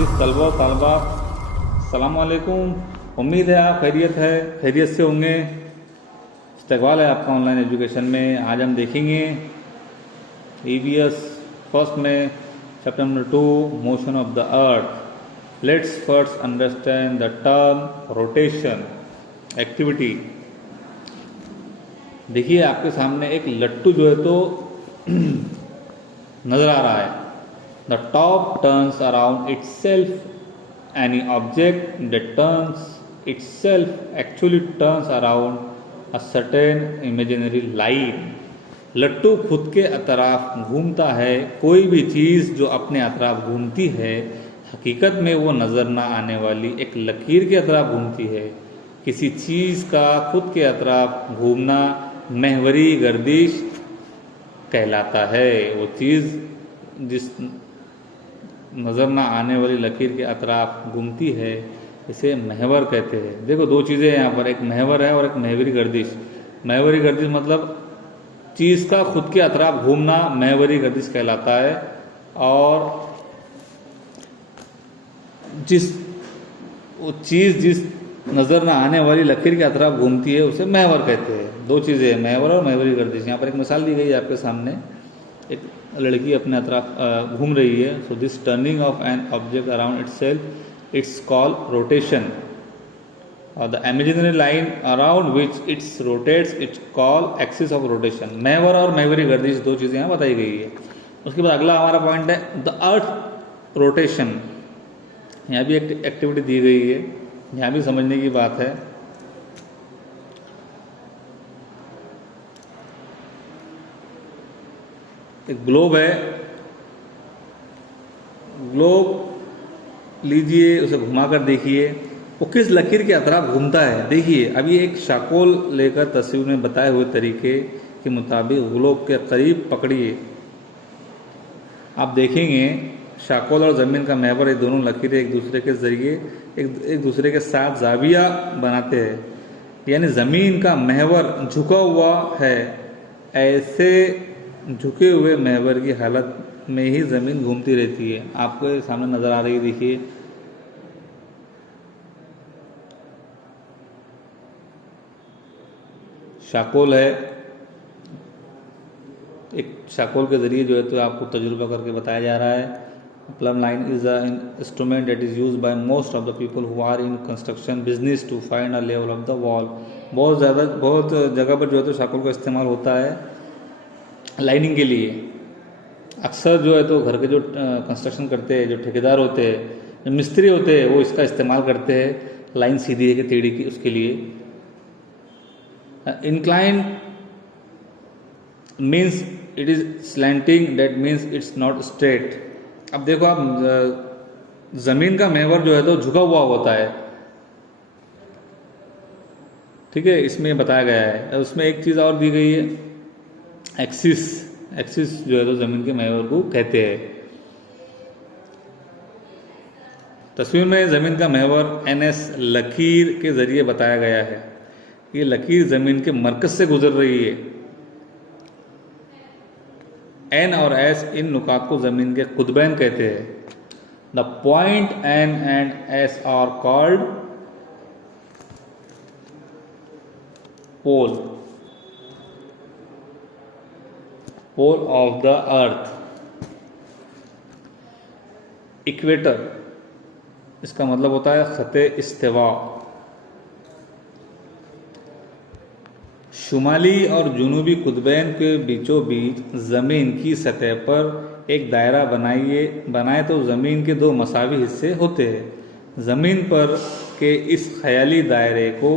अजीज़ तलबा और तालबा, अस्सलाम वालेकुम। उम्मीद है आप खैरियत से होंगे। इस्तकबाल है आपका ऑनलाइन एजुकेशन में। आज हम देखेंगे EVS फर्स्ट में chapter number 2 motion of the earth. Let's first understand the term rotation activity. देखिए आपके सामने एक लट्टू जो है तो नज़र आ रहा है। The top turns around itself. Any object that turns itself actually turns around a certain imaginary line. लट्टू खुद के अतराफ घूमता है। कोई भी चीज़ जो अपने अतराफ घूमती है हकीकत में वो नज़र ना आने वाली एक लकीर के अतराफ घूमती है। किसी चीज़ का खुद के अतराफ घूमना महवरी गर्दिश कहलाता है। वो चीज़ जिस नज़र ना आने वाली लकीर के अतराफ घूमती है इसे महवर कहते हैं। देखो दो चीज़ें यहाँ पर, एक महवर है और एक महवरी गर्दिश। महवरी गर्दिश मतलब चीज़ का खुद के अतराफ घूमना महवरी गर्दिश कहलाता है, और वो चीज़ जिस नज़र ना आने वाली लकीर के अतराफ घूमती है उसे महवर कहते हैं। दो चीज़ें हैं, महवर और महवरी गर्दिश। यहाँ पर एक मिसाल दी गई है आपके सामने। एक लड़की अपने अतराफ घूम रही है। So this turning of an object around itself it's called rotation, और the imaginary line around which its rotates it's called axis of rotation. महवर और महवरी गर्दिश दो चीज़ें यहाँ बताई गई है। उसके बाद अगला हमारा पॉइंट है द अर्थ रोटेशन। यहाँ भी एक एक्टिविटी दी गई है, यहाँ भी समझने की बात है। एक ग्लोब है, ग्लोब लीजिए, उसे घुमाकर देखिए वो किस लकीर के अतराफ घूमता है। देखिए अभी एक शाकोल लेकर तस्वीर में बताए हुए तरीके के मुताबिक ग्लोब के करीब पकड़िए। आप देखेंगे शाकोल और ज़मीन का महवर, ये दोनों लकीरें एक दूसरे के जरिए एक दूसरे के साथ जाविया बनाते हैं, यानी ज़मीन का महवर झुका हुआ है। ऐसे झुके हुए महवर की हालत में ही ज़मीन घूमती रहती है। आपको सामने नज़र आ रही है, देखिए शाकोल है। एक शाकोल के ज़रिए जो है तो आपको तजुर्बा करके बताया जा रहा है। Plum line is an instrument that is used by most of the people who are in construction business to find a level of the wall. बहुत जगह पर जो है तो शाकोल का इस्तेमाल होता है लाइनिंग के लिए। अक्सर जो है तो घर के जो कंस्ट्रक्शन करते हैं, जो ठेकेदार होते हैं, जो मिस्त्री होते हैं, वो इसका इस्तेमाल करते हैं लाइन सीधी है कि टेढ़ी की उसके लिए। Incline means it is slanting, that means it's not straight. अब देखो आप ज़मीन का महवर जो है तो झुका हुआ होता है, ठीक है, इसमें बताया गया है। उसमें एक चीज़ और दी गई है, एक्सिस जो है तो ज़मीन के महवर को कहते हैं। तस्वीर में ज़मीन का महवर NS लकीर के ज़रिए बताया गया है। ये लकीर ज़मीन के मरकज़ से गुजर रही है। N और S इन नुकात को ज़मीन के कुतबैन कहते हैं। The point N and S are called pole of the earth. Equator, इसका मतलब होता है खते इस्तिवा। शुमाली और जुनूबी कुतबैन के बीचों बीच ज़मीन की सतह पर एक दायरा बनाए तो ज़मीन के दो मसावी हिस्से होते हैं। ज़मीन पर के इस ख़याली दायरे को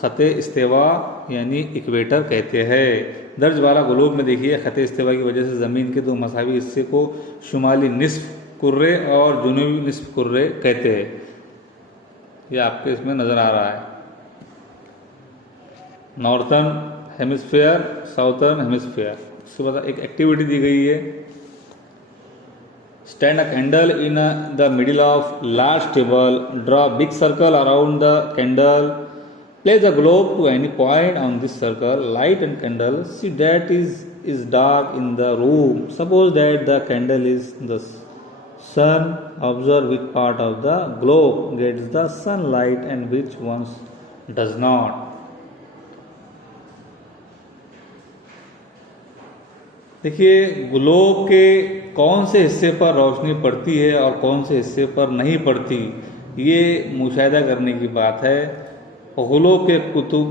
ख़ते इस्तिवा यानी इक्वेटर कहते हैं। दर्ज वाला ग्लोब में देखिए ख़ते इस्तिवा की वजह से ज़मीन के दो मसावी हिस्से को शुमाली निस्फ कुर्रे और जुनूबी निस्फ कुर्रे कहते हैं। ये आपके इसमें नज़र आ रहा है। Northern hemisphere, southern hemisphere. उसके बाद एक एक्टिविटी दी गई है, stand a candle in the middle of large table, draw big circle around the candle, place a globe to any point on this circle, light and candle, see that is dark in the room. Suppose that the candle is the sun, observe which part of the globe gets the sunlight and which ones does not. देखिए, globe के कौन से हिस्से पर रोशनी पड़ती है और कौन से हिस्से पर नहीं पड़ती, ये मुशाहिदा करने की बात है। ग्लोब के कुतुब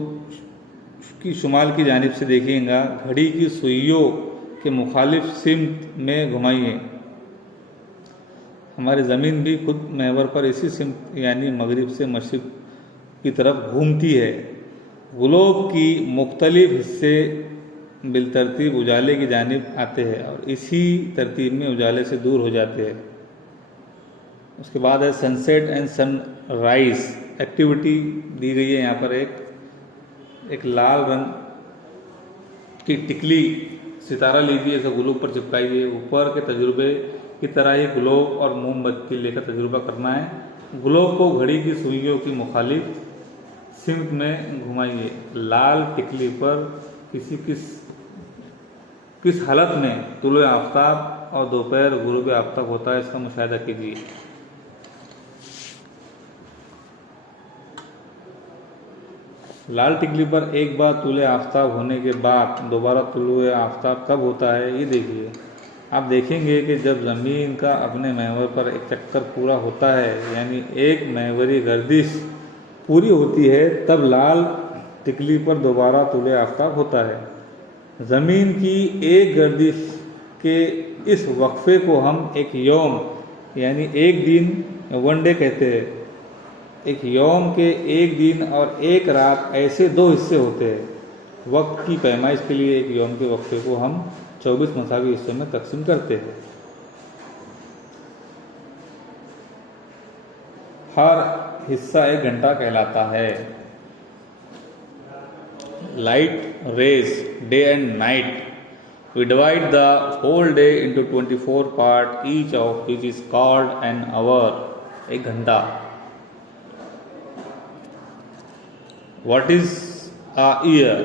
की शुमाल की जानिब से देखिएगा, घड़ी की सुइयों के मुखालिफ सिमत में घुमाइए। हमारी ज़मीन भी खुद महवर पर इसी सिमत यानी मगरिब से मशरिक़ की तरफ घूमती है। ग्लोब की मुख्तलिफ हिस्से बिलतरतीब उजाले की जानिब आते हैं और इसी तरतीब में उजाले से दूर हो जाते हैं। उसके बाद है सनसेट एंड सनराइज एक्टिविटी दी गई है। यहाँ पर एक लाल रंग की टिकली सितारा लीजिए, इसे ग्लोब पर चिपकाइए। ऊपर के तजुर्बे की तरह ही ग्लोब और मोमबत्ती लेकर तजुर्बा करना है। ग्लोब को घड़ी की सुइयों की मुखालिफ सिमत में घुमाइए। लाल टिकली पर किस हालत में तुलुए आफ्ताब और दोपहर गुरूब आफ्ताब होता है, इसका मुशाहिदा कीजिए। लाल टिकली पर एक बार तुलुए आफ्ताब होने के बाद दोबारा तुलुए आफ्ताब कब होता है, ये देखिए। आप देखेंगे कि जब ज़मीन का अपने महवर पर एक चक्कर पूरा होता है, यानी एक महवरी गर्दिश पूरी होती है, तब लाल टिकली पर दोबारा तुलुए आफ्ताब होता है। ज़मीन की एक गर्दिश के इस वक्फे को हम एक यौम यानी एक दिन वन डे कहते हैं। एक यौम के एक दिन और एक रात ऐसे दो हिस्से होते हैं। वक्त की पैमाइश के लिए एक यौम के वक्फे को हम 24 मसावी हिस्सों में तकसीम करते हैं। हर हिस्सा 1 घंटा कहलाता है। Light rays, day and night. We divide the whole day into 24 parts, each of which is called an hour. 1 घंटा। What is a year?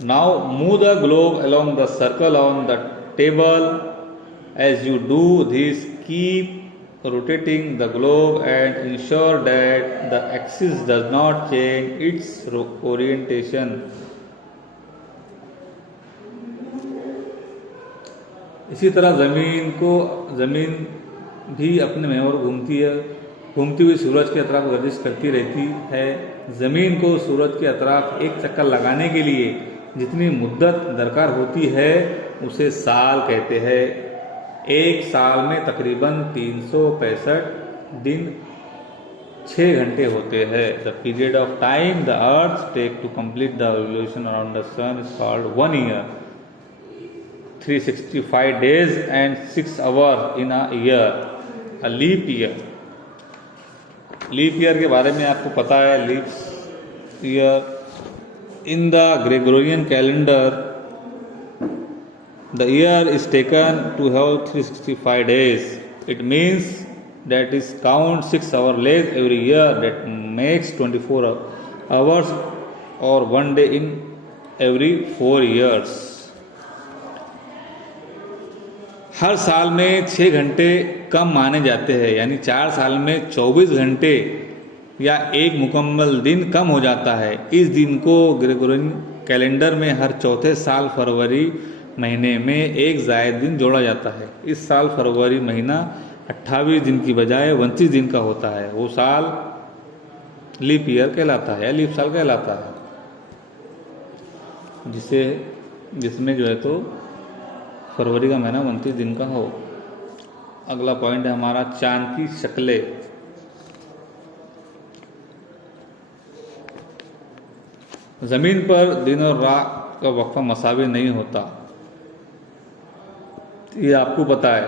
Now move the globe along the circle on the table. As you do this, keep rotating the globe and ensure that the axis does not change its orientation. इसी तरह ज़मीन भी अपने महवर घूमती है। घूमती हुई सूरज के अतराफ गर्दिश करती रहती है। ज़मीन को सूरज के अतराफ एक चक्कर लगाने के लिए जितनी मुद्दत दरकार होती है, उसे साल कहते हैं। एक साल में तकरीबन 365 दिन 6 घंटे होते हैं। The period of time the earth take to complete the revolution around the sun is called 1 year. 365 days and 6 hours in a year, a leap year. Leap year के बारे में आपको पता है। Leap year in the Gregorian calendar the year is taken to have 365 days. It means that is count 6 hours less every year. That makes 24 hours or 1 day in every 4 years. हर साल में 6 घंटे कम माने जाते हैं, यानी 4 साल में 24 घंटे या एक मुकम्मल दिन कम हो जाता है। इस दिन को ग्रेगोरियन कैलेंडर में हर चौथे साल फरवरी महीने में एक जायद दिन जोड़ा जाता है। इस साल फरवरी महीना 28 दिन की बजाय 29 दिन का होता है। वो साल लीप ईयर कहलाता है या लीप साल कहलाता है, जिसमें जो है तो फरवरी का महीना 29 दिन का हो। अगला पॉइंट है हमारा चांद की शक्लें। ज़मीन पर दिन और रात का वक्फा मसावी नहीं होता, ये आपको पता है।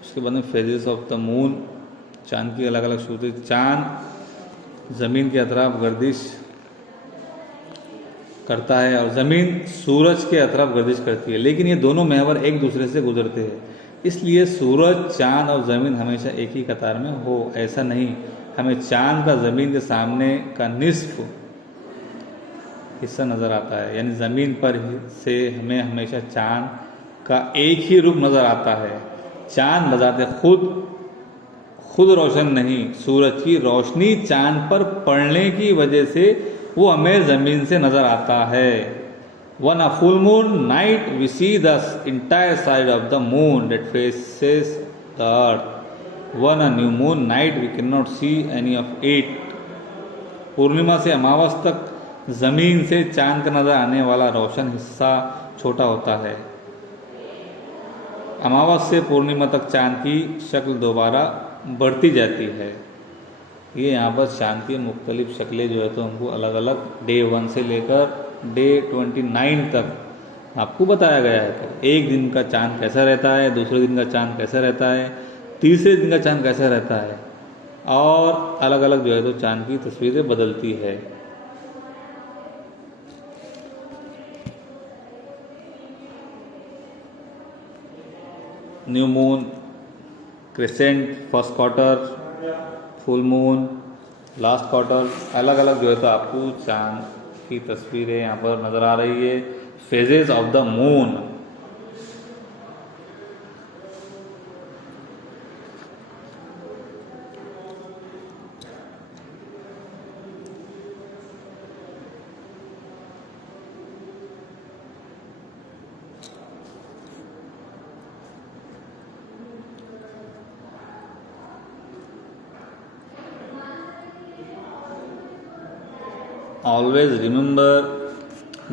उसके बाद में फेजेस ऑफ द मून, चांद की अलग अलग सूरतें। चांद ज़मीन के अतराफ गर्दिश करता है और ज़मीन सूरज के अतराफ गर्दिश करती है, लेकिन ये दोनों महवर एक दूसरे से गुजरते हैं। इसलिए सूरज, चांद और ज़मीन हमेशा एक ही कतार में हो ऐसा नहीं, हमें चांद का ज़मीन के सामने का निस्फ हिस्सा नज़र आता है, यानी ज़मीन पर से हमें हमेशा चांद का एक ही रूप नज़र आता है। चांद बजाते खुद रोशन नहीं, सूरज की रोशनी चांद पर पड़ने की वजह से वो हमें ज़मीन से नज़र आता है। On a full moon night we see the entire side of the moon that faces the earth. On a new moon night we can not see any of it. पूर्णिमा से अमावस तक ज़मीन से चांद का नज़र आने वाला रोशन हिस्सा छोटा होता है। अमावस से पूर्णिमा तक चांद की शक्ल दोबारा बढ़ती जाती है। ये यहाँ पर चांद की मुख्तलिफ शक्लें जो है तो हमको अलग अलग डे 1 से लेकर डे 29 तक आपको बताया गया है कि एक दिन का चांद कैसा रहता है, दूसरे दिन का चांद कैसा रहता है, तीसरे दिन का चांद कैसा रहता है, और अलग अलग जो है तो चांद की तस्वीरें बदलती है। New moon, crescent, first quarter, full moon, last quarter, अलग अलग जो है तो आपको चांद की तस्वीरें यहाँ पर नज़र आ रही है। Phases of the moon, always remember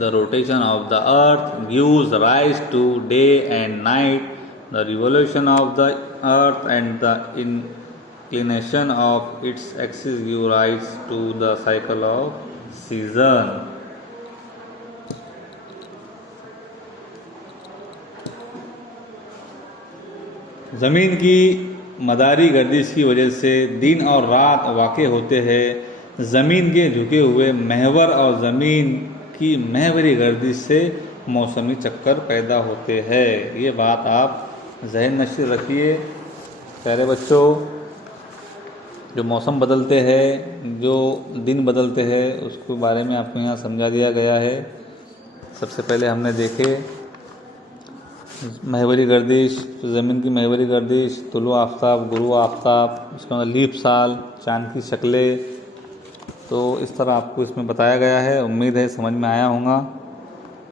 the rotation of the earth gives rise to day and night. The revolution of the earth and the inclination of its axis give rise to the cycle of season. ज़मीन की मदारी गर्दिश की वजह से दिन और रात वाक़े होते हैं। ज़मीन के झुके हुए महवर और ज़मीन की महवरी गर्दिश से मौसमी चक्कर पैदा होते हैं। ये बात आप ज़हन नशीर रखिए प्यारे बच्चों। जो मौसम बदलते हैं, जो दिन बदलते हैं, उसके बारे में आपको यहाँ समझा दिया गया है। सबसे पहले हमने देखे महवरी गर्दिश, ज़मीन की महवरी गर्दिश, तुलु आफ्ताब, गुरु आफ्ताब, उसके बाद लीप साल, चांद की शक्लें। तो इस तरह आपको इसमें बताया गया है। उम्मीद है समझ में आया होगा।